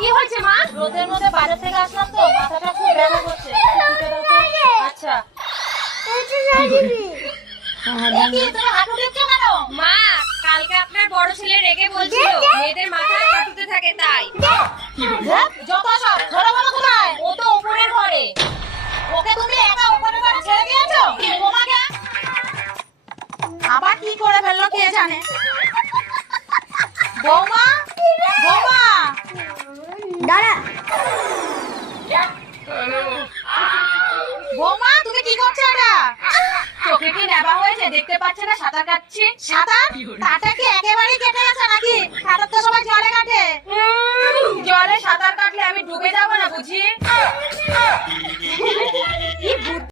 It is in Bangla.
কি হয়েছে মা? রোদের মধ্যে বাইরে থেকে আসলাম তো, মাথাটা খুব ব্যথা করছে। আচ্ছা তুমি হাঁটু টিপছো কেন? মা, কালকে আপনার বড় ছেলে রেগে বলছিল মেয়েদের মাথায় হাঁটুতে থাকে তাই। যত সব ছোট বড় কোথায়? ও তো উপরের ঘরে। ওকে তুমি একা উপরের ঘরে ছেড়ে দিয়েছো? তোমাকে আবার কি করে ফেললো কে জানে। বৌমা, বৌমা দাঁড়া। বৌমা তুমি কি করছো এটা? চোখে কি নেবা হয়েছে, দেখতে পাচ্ছে না সাঁতার কাটছি? সাঁতার কাটা কি একেবারেই কেটে গেছে নাকি? সাঁতার তো সবাই জলে কাটে। জলে সাঁতার কাটলে আমি ডুবে যাবো না বুঝি?